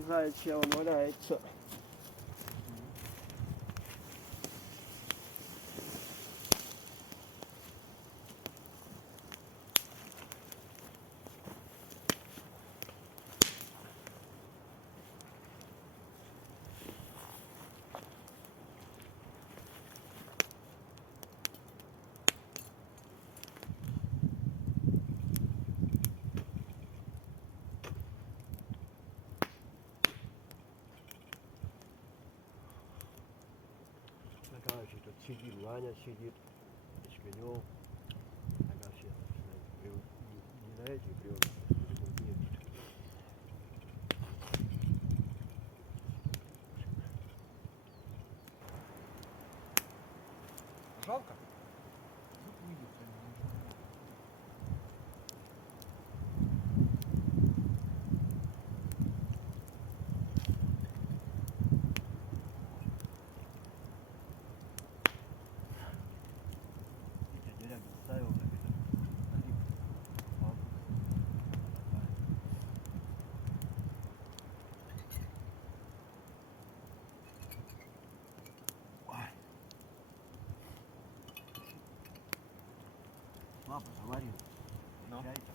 Заячья он валяется. Дальше тут сидит, Ваня сидит, Ячменев. А дальше не на эти бревна, нет. Жалко? Папа говорил, Ну? чай